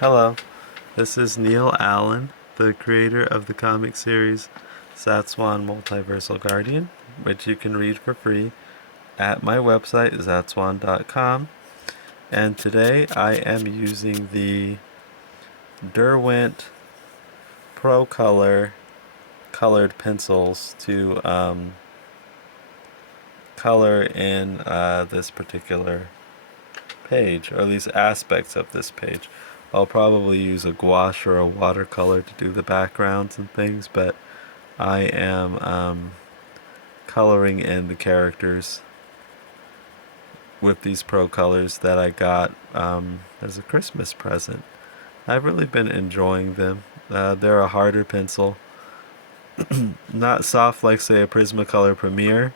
Hello, this is Neil Allen, the creator of the comic series Zatswan Multiversal Guardian, which you can read for free at my website, zatswan.com. And today I am using the Derwent Procolour colored pencils to color in this particular page, or at least aspects of this page. I'll probably use a gouache or a watercolor to do the backgrounds and things, but I am coloring in the characters with these pro colors that I got as a Christmas present. I've really been enjoying them. They're a harder pencil, not soft like, say, a Prismacolor Premier.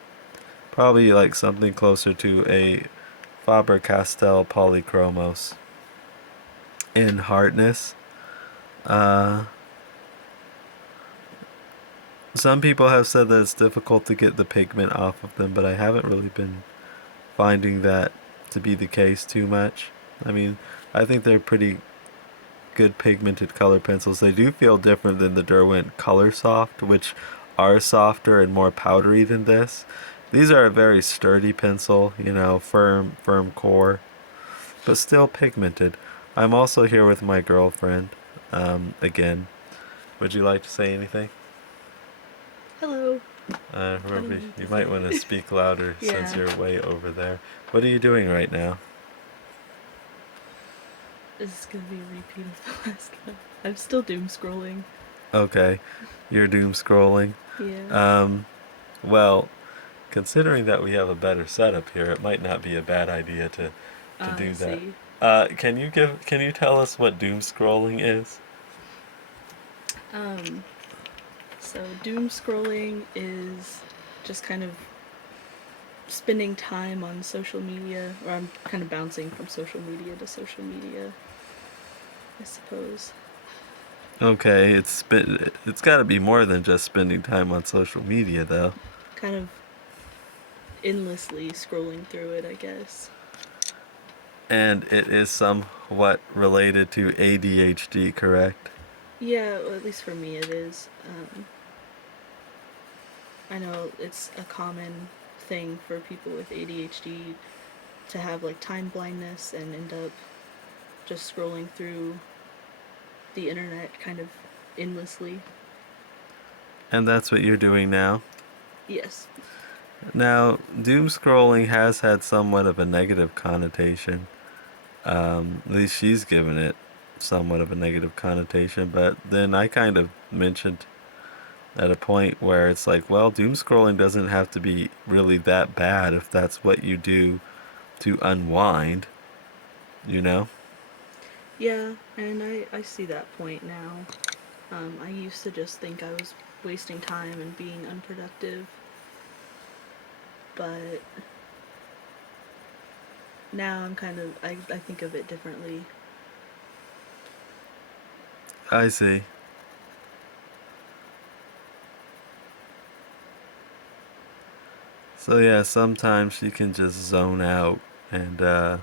Probably like something closer to a Faber-Castell Polychromos in hardness. Uh, some people have said that it's difficult to get the pigment off of them, but I haven't really been finding that to be the case too much. I mean, I think they're pretty good pigmented color pencils. They do feel different than the Derwent Color Soft, which are softer and more powdery than this. These are a very sturdy pencil, firm core, but still pigmented. I'm also here with my girlfriend, again. Would you like to say anything? Hello. Remember, you might want to speak louder since Yeah. you're way over there. What are you doing right now? This is gonna be a repeat of the last one. I'm still doom scrolling. Okay, you're doom scrolling. Yeah. Um, well, considering that we have a better setup here, it might not be a bad idea to I do that. see. Can you tell us what doom scrolling is? Um, so doom scrolling is just kind of spending time on social media, or I'm kind of bouncing from social media to social media, I suppose. Okay, it's got to be more than just spending time on social media, though. Kind of endlessly scrolling through it, I guess. And it is somewhat related to ADHD, correct? Yeah, well, at least for me it is. I know it's a common thing for people with ADHD to have like time blindness and end up just scrolling through the internet kind of endlessly. And that's what you're doing now. Yes. Now, doom scrolling has had somewhat of a negative connotation. At least she's given it somewhat of a negative connotation, but then I kind of mentioned at a point where it's like, well, doom scrolling doesn't have to be really that bad if that's what you do to unwind, you know? Yeah, and I see that point now. I used to just think I was wasting time and being unproductive, but now I think of it differently. I see. So yeah, sometimes you can just zone out and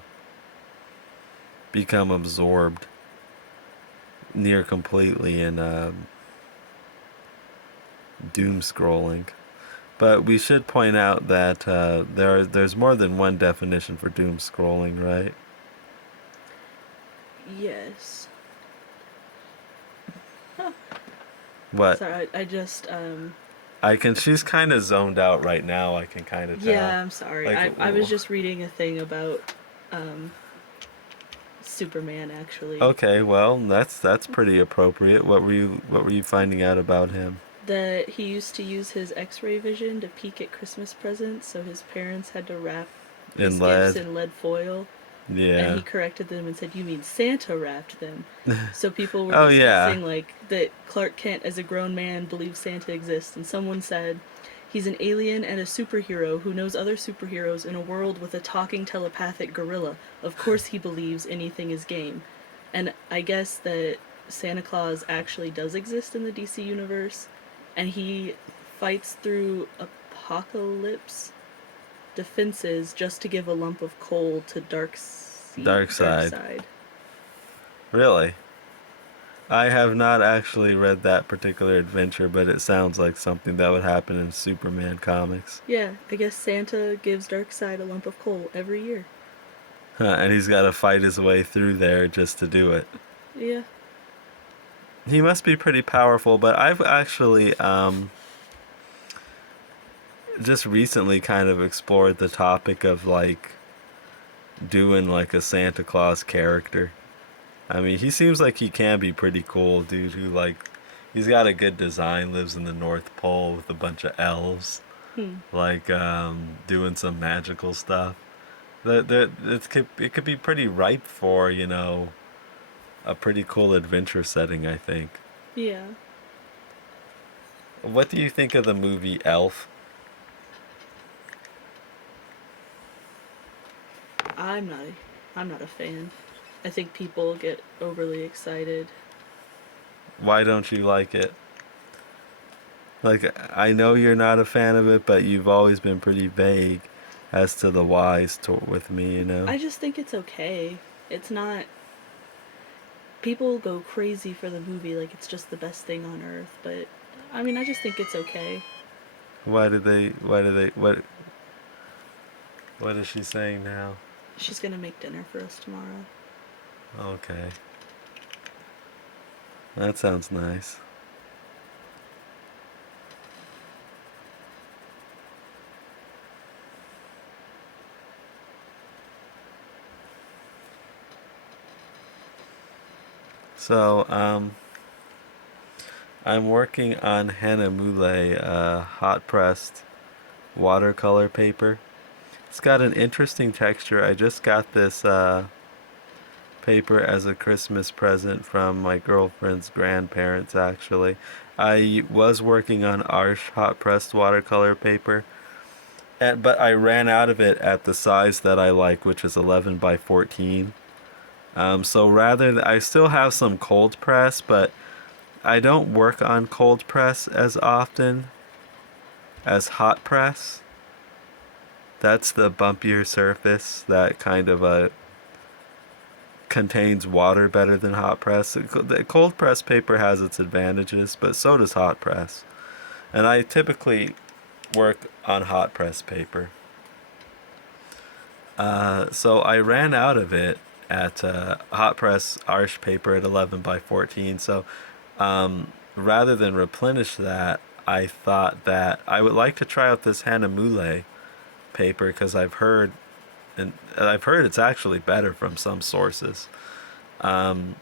become absorbed near completely in doom scrolling. But we should point out that there's more than one definition for doom scrolling, right? Yes. Huh. What? Sorry, I just I can. She's kind of zoned out right now. I can kind of tell. yeah, I'm sorry. Like, I was just reading a thing about um Superman actually. okay, well, that's pretty appropriate. What were you finding out about him? That he used to use his X-ray vision to peek at Christmas presents, so his parents had to wrap his In gifts lead. in lead foil, and he Yeah. corrected them and said, "You mean Santa wrapped them?" So people were Oh yeah. discussing like that Clark Kent, as a grown man, believes Santa exists, and someone said, "He's an alien and a superhero who knows other superheroes in a world with a talking telepathic gorilla. Of course he believes anything is game." And I guess that Santa Claus actually does exist in the DC universe, and he fights through apocalypse defenses just to give a lump of coal to Dark side. Darkseid. Really? I have not actually read that particular adventure, but it sounds like something that would happen in Superman comics. Yeah, I guess Santa gives Darkseid a lump of coal every year. Huh, and he's got to fight his way through there just to do it. Yeah. He must be pretty powerful, but I've actually just recently kind of explored the topic of like doing like a Santa Claus character. I mean, he seems like he can be pretty cool, dude. Who like, he's got a good design. Lives in the North Pole with a bunch of elves, Hmm. like doing some magical stuff. It could be pretty ripe for a pretty cool adventure setting. I think. Yeah. What do you think of the movie Elf? I'm not. I'm not a fan. I think people get overly excited. Why don't you like it? Like, I know you're not a fan of it, but you've always been pretty vague as to the whys with me. I just think it's okay. It's not. People go crazy for the movie like it's just the best thing on earth, but I mean, I just think it's okay. What is she saying now? She's gonna make dinner for us tomorrow. Okay. That sounds nice. So, I'm working on henna moule, hot pressed watercolor paper. It's got an interesting texture. I just got this paper as a Christmas present from my girlfriend's grandparents, actually. I was working on Arsh hot pressed watercolor paper, but I ran out of it at the size that I like, which is 11 by 14. So I still have some cold press, but I don't work on cold press as often as hot press. That's the bumpier surface that kind of contains water better than hot press. The cold press paper has its advantages, but so does hot press. And I typically work on hot press paper. So I ran out of it at hot press Arch paper at 11 by 14. So rather than replenish that, I thought that I would like to try out this Hanamule paper because I've heard it's actually better from some sources. Um,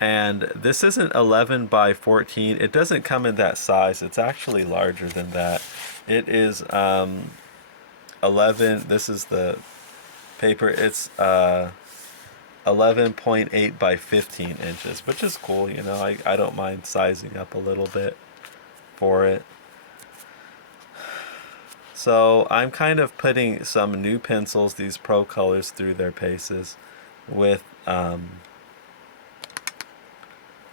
and this isn't 11 by 14. It doesn't come in that size. It's actually larger than that. It is 11. This is the paper. It's 11.8 by 15 inches, which is cool. I don't mind sizing up a little bit for it. So I'm kind of putting some new pencils, these Pro Colors, through their paces with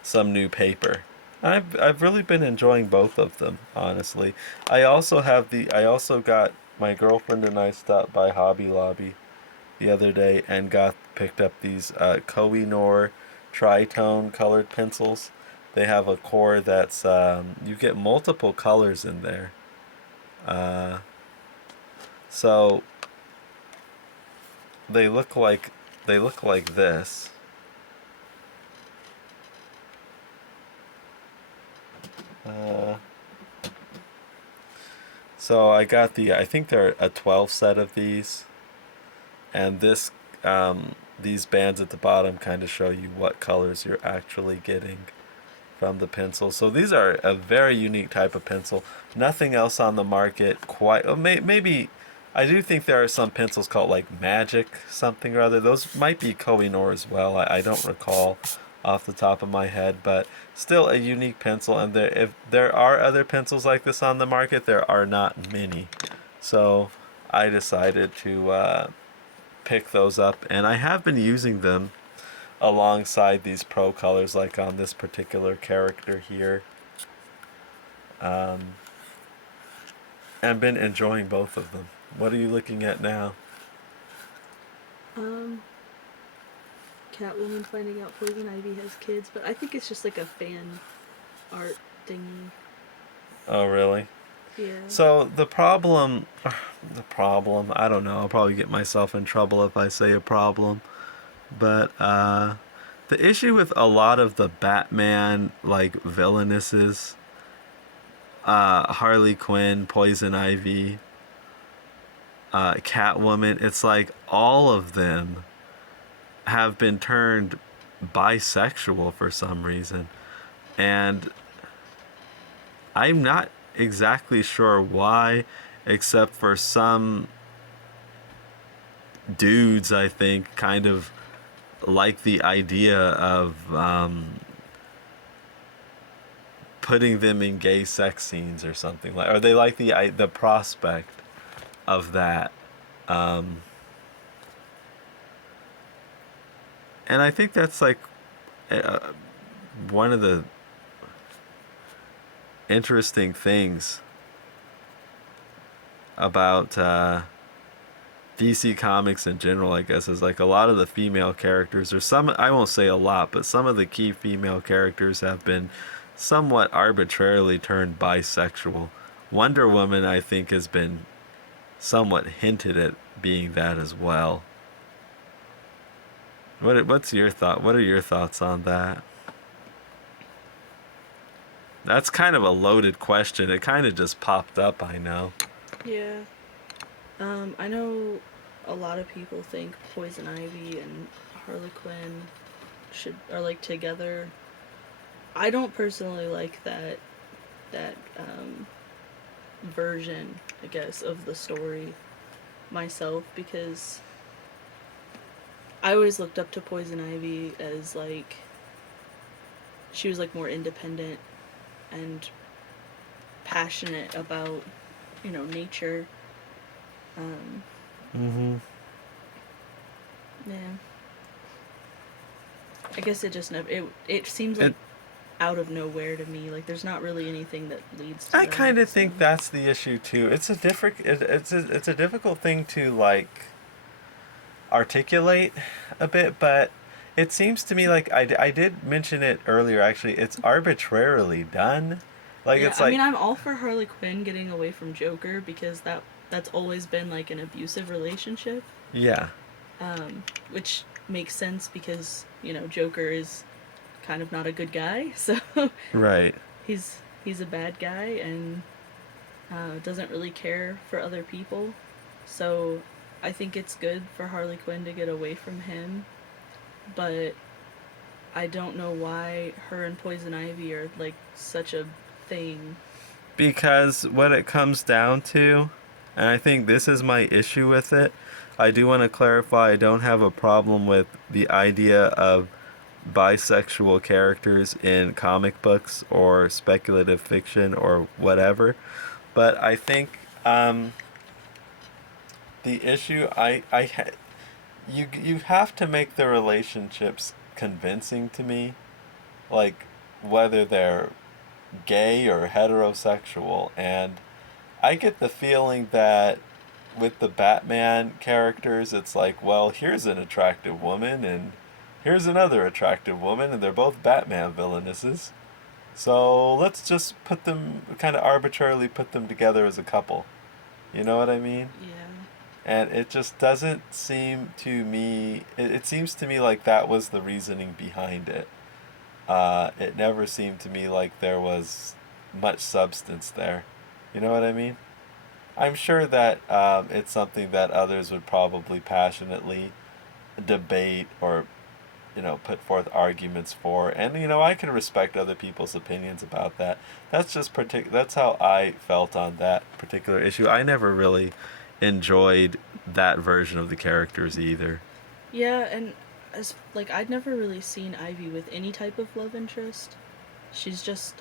some new paper. I've really been enjoying both of them, honestly. I also got my girlfriend and I stopped by Hobby Lobby the other day and picked up these Koh-I-Noor Tritone colored pencils. They have a core that's you get multiple colors in there. Uh, so they look like this. Uh, so I think there are a 12 set of these, and these bands at the bottom kind of show you what colors you're actually getting from the pencil. So these are a very unique type of pencil. Nothing else on the market quite. Maybe I do think there are some pencils called like Magic something or other. Those might be Koh-I-Noor as well. I don't recall off the top of my head, but still a unique pencil. And if there are other pencils like this on the market, there are not many. So I decided to pick those up, and I have been using them alongside these Pro Colors, like on this particular character here. Um, and been enjoying both of them. What are you looking at now? Um, Catwoman finding out Poison Ivy has kids, but I think it's just like a fan art thingy. Oh, really? Yeah. So the problem, I don't know, I'll probably get myself in trouble if I say a problem, but the issue with a lot of the Batman like villainesses, Harley Quinn, Poison Ivy, Catwoman, it's like all of them have been turned bisexual for some reason, and I'm not exactly sure why, except for some dudes, I think, kind of like the idea of putting them in gay sex scenes or something like, or they like the prospect of that. Um, and I think that's like uh, one of the interesting things about DC Comics in general, I guess, is like a lot of the female characters, or some, I won't say a lot, but some of the key female characters have been somewhat arbitrarily turned bisexual. Wonder Woman, I think, has been somewhat hinted at being that as well. What's your thought? What are your thoughts on that? That's kind of a loaded question. It kind of just popped up, I know. Yeah. I know a lot of people think Poison Ivy and Harley Quinn are like together. I don't personally like that version, I guess, of the story myself, because I always looked up to Poison Ivy as like she was like more independent and passionate about, nature. Um, Mm-hmm. yeah. I guess it just never. It seems like It, out of nowhere to me. Like there's not really anything that leads to I that. kind of So think that's the issue too. It's a difficult thing to like articulate a bit, but it seems to me like I did mention it earlier. Actually, it's arbitrarily done. Like yeah, it's I like mean, I'm all for Harley Quinn getting away from Joker because that's always been like an abusive relationship, yeah, which makes sense because Joker is kind of not a good guy, so right. he's a bad guy and doesn't really care for other people. So I think it's good for Harley Quinn to get away from him, but I don't know why her and Poison Ivy are like such a thing. Because what it comes down to, and I think this is my issue with it, I do want to clarify I don't have a problem with the idea of bisexual characters in comic books or speculative fiction or whatever. But I think the issue you have to make the relationships convincing to me, like whether they're gay or heterosexual, and I get the feeling that with the Batman characters, it's like, well, here's an attractive woman and here's another attractive woman, and they're both Batman villainesses. So let's just put them, kind of arbitrarily put them together as a couple. You know what I mean? Yeah. And it just doesn't seem to me, it seems to me like that was the reasoning behind it. It never seemed to me like there was much substance there. You know what I mean? I'm sure that it's something that others would probably passionately debate or, put forth arguments for. And, I can respect other people's opinions about that. That's how I felt on that particular issue. I never really enjoyed that version of the characters either. Yeah, and as like I'd never really seen Ivy with any type of love interest. She's just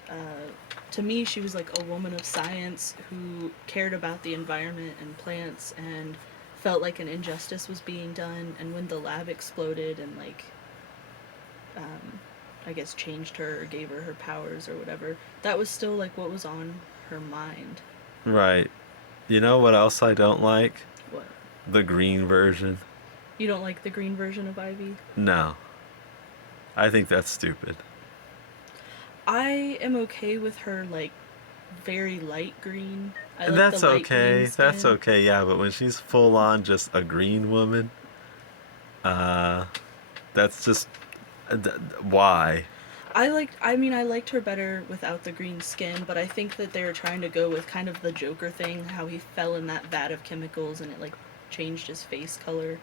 to me she was like a woman of science who cared about the environment and plants and felt like an injustice was being done, and when the lab exploded and like I guess changed her or gave her her powers or whatever, that was still like what was on her mind. Right. You know what else I don't like? What? The green version. You don't like the green version of Ivy? No. I think that's stupid. I am okay with her, like, very light green. I like the That's light green okay. That's skin. okay. Yeah, but when she's full on just a green woman, uh, that's just why. I liked her better without the green skin, but I think that they were trying to go with kind of the Joker thing, how he fell in that vat of chemicals and it, like, changed his face color.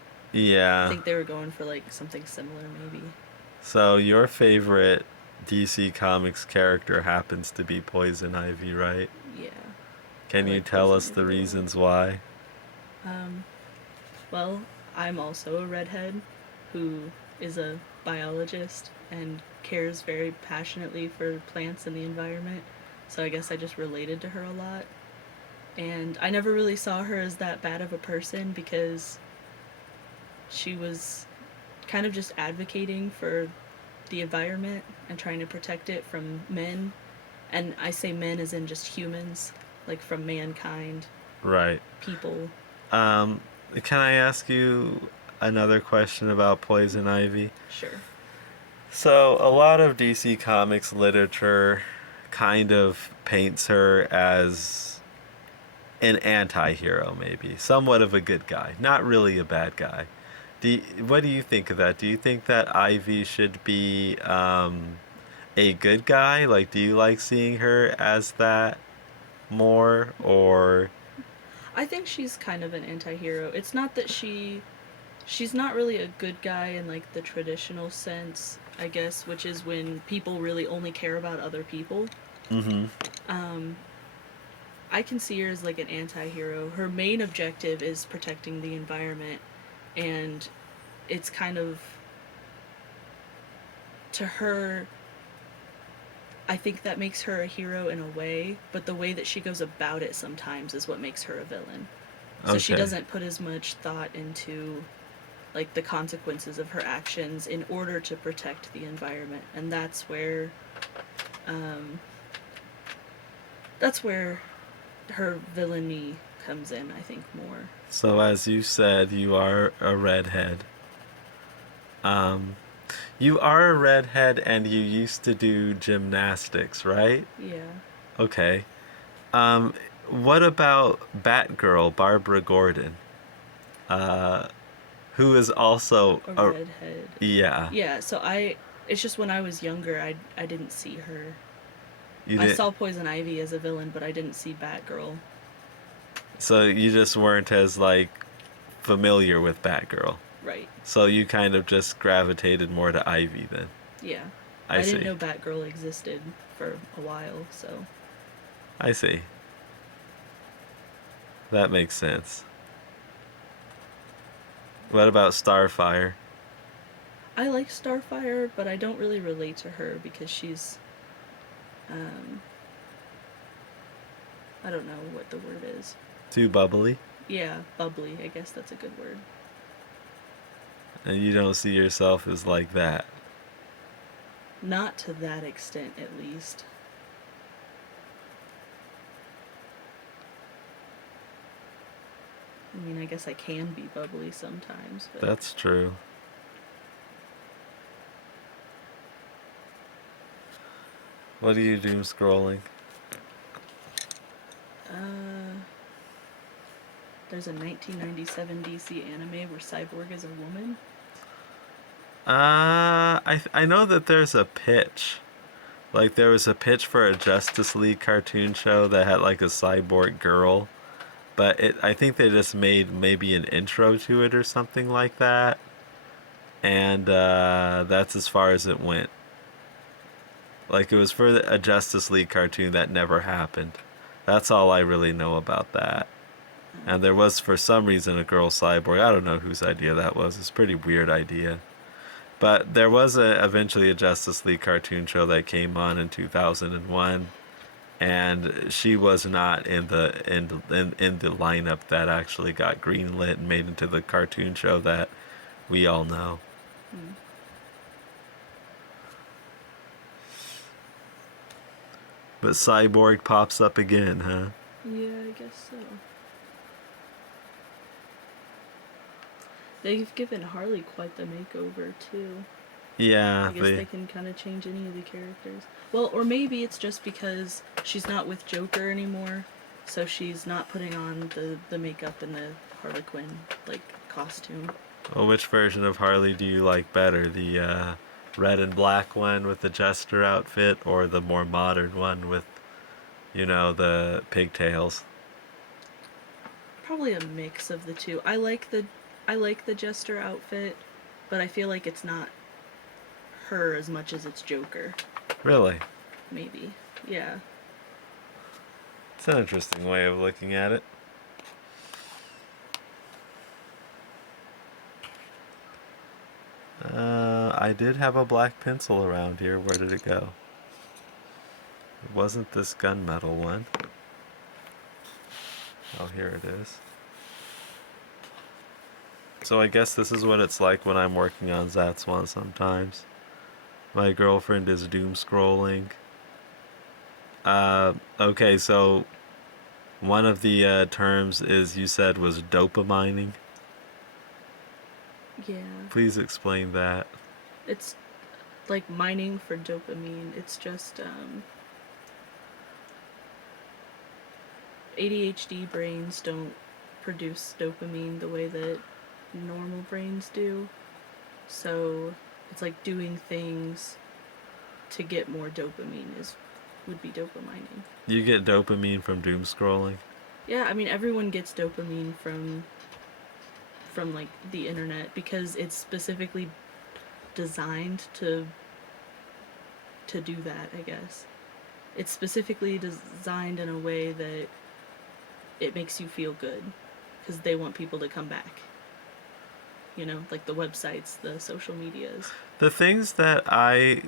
I Yeah. think they were going for, like, something similar, maybe. So your favorite DC Comics character happens to be Poison Ivy, right? Yeah, I Can you like tell Poison us the Ivy a lot. reasons why? Um, well, I'm also a redhead who is a biologist and cares very passionately for plants and the environment, so I guess I just related to her a lot. And I never really saw her as that bad of a person because she was kind of just advocating for the environment and trying to protect it from men. And I say men as in just humans, like from mankind, Right. people. Um, can I ask you another question about Poison Ivy? Sure. So, a lot of DC Comics literature kind of paints her as an anti hero, maybe. Somewhat of a good guy. Not really a bad guy. What do you think of that? Do you think that Ivy should be a good guy? Like, do you like seeing her as that more? Or. I think she's kind of an anti-hero. It's not that she's not really a good guy in like the traditional sense, I guess, which is when people really only care about other people. Mm hmm. Um I can see her as like an anti-hero. Her main objective is protecting the environment, and it's kind of, to her, I think that makes her a hero in a way, but the way that she goes about it sometimes is what makes her a villain. So she Okay. doesn't put as much thought into like the consequences of her actions in order to protect the environment, and um, that's where her villainy comes in. I think more. So, as you said, you are a redhead. Um, you are a redhead and you used to do gymnastics, right? Yeah, Okay. Um, what about Batgirl, Barbara Gordon, uh, who is also a a. redhead. Yeah. Yeah, so I. It's just when I was younger, I didn't see her. You I didn't. saw Poison Ivy as a villain, but I didn't see Batgirl. So you just weren't as, like, familiar with Batgirl. Right. So you kind of just gravitated more to Ivy then. Yeah. I I didn't see. know Batgirl existed for a while, so. I see. That makes sense. What about Starfire? I like Starfire, but I don't really relate to her because she's. Um, I don't know what the word is. Too bubbly? Yeah, bubbly. I guess that's a good word. And you don't see yourself as like that. Not to that extent, at least. I mean, I guess I can be bubbly sometimes, but. That's true. What are you doom scrolling? Uh, there's a 1997 DC anime where Cyborg is a woman. I know that there's a pitch. Like, there was a pitch for a Justice League cartoon show that had, like, a cyborg girl. But I think they just made maybe an intro to it or something like that. And that's as far as it went. Like, it was for a Justice League cartoon that never happened. That's all I really know about that. And there was, for some reason, a girl cyborg. I don't know whose idea that was. It's a pretty weird idea. But there was eventually a Justice League cartoon show that came on in 2001, and she was not in the lineup that actually got greenlit and made into the cartoon show that we all know. Hmm. But Cyborg pops up again, huh? Yeah, I guess so. They've given Harley quite the makeover, too. Yeah, I guess they can kind of change any of the characters. Well, or maybe it's just because she's not with Joker anymore, so she's not putting on the makeup and the Harlequin like costume. well, which version of Harley do you like better? The red and black one with the jester outfit, or the more modern one with, the pigtails? Probably a mix of the two. I like the Jester outfit, but I feel like it's not her as much as it's Joker. Really? Maybe. Yeah. It's an interesting way of looking at it. I did have a black pencil around here. Where did it go? It wasn't this gunmetal one. Oh, here it is. So I guess this is what it's like when I'm working on Zatswan sometimes. My girlfriend is doomscrolling. Okay, so one of the terms is you said was dopamining. Yeah. Please explain that. It's like mining for dopamine. It's just ADHD brains don't produce dopamine the way that normal brains do. So it's like doing things to get more dopamine is would be dopamining. You get dopamine from doomscrolling. Yeah, I mean everyone gets dopamine from like the internet because it's specifically designed to do that, I guess. It's specifically designed in a way that it makes you feel good because they want people to come back. You know, like the websites, the social medias. The things that I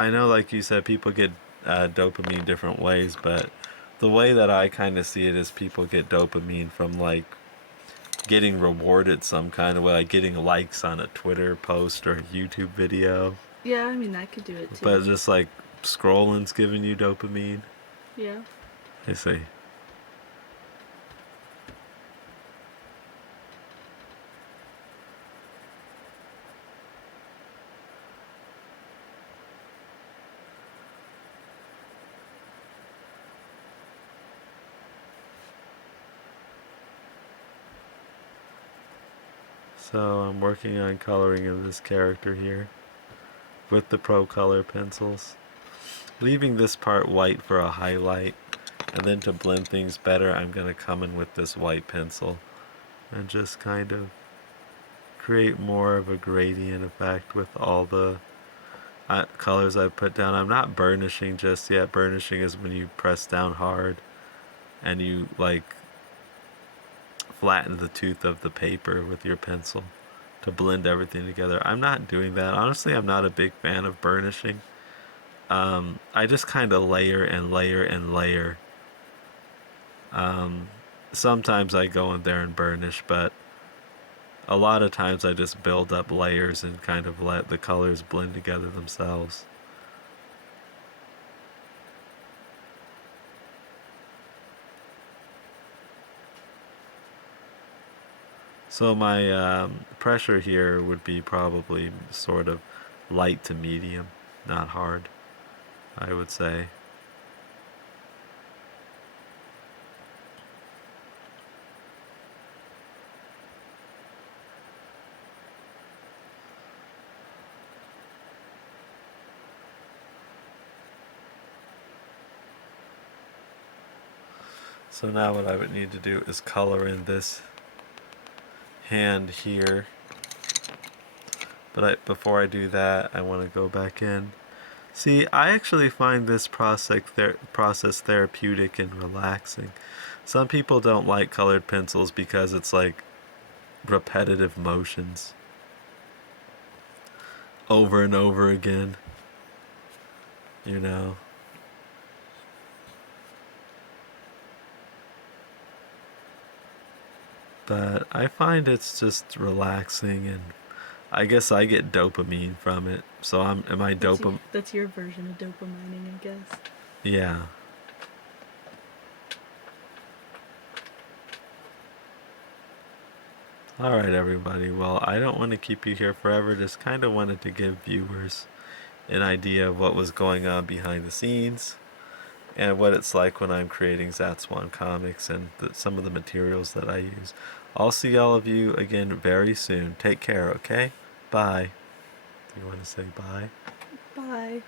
know, like you said, people get dopamine different ways, but the way that I kind of see it is people get dopamine from like getting rewarded some kind of way, like getting likes on a Twitter post or a YouTube video. Yeah, I mean that could do it But too. just like scrolling's giving you dopamine. Yeah. I see. So I'm working on coloring of this character here with the Procolour pencils. Leaving this part white for a highlight, and then to blend things better I'm going to come in with this white pencil and just kind of create more of a gradient effect with all the colors I've put down. I'm not burnishing just yet. Burnishing is when you press down hard and you like flatten the tooth of the paper with your pencil to blend everything together. I'm not doing that. Honestly, I'm not a big fan of burnishing. I just kind of layer and layer and layer. Sometimes I go in there and burnish, but a lot of times I just build up layers and kind of let the colors blend together themselves. So my pressure here would be probably sort of light to medium, not hard, I would say. So now what I would need to do is color in this hand here. But before I do that, I want to go back in. See, I actually find this process therapeutic and relaxing. Some people don't like colored pencils because it's like repetitive motions over and over again, you know. But I find it's just relaxing, and I guess I get dopamine from it. So am I dopam? That's your version of dopamining, I guess. Yeah. All right, everybody. Well, I don't want to keep you here forever. Just kind of wanted to give viewers an idea of what was going on behind the scenes and what it's like when I'm creating Zatswan comics and some of the materials that I use. I'll see all of you again very soon. Take care, okay? Bye. Do you want to say bye? Bye.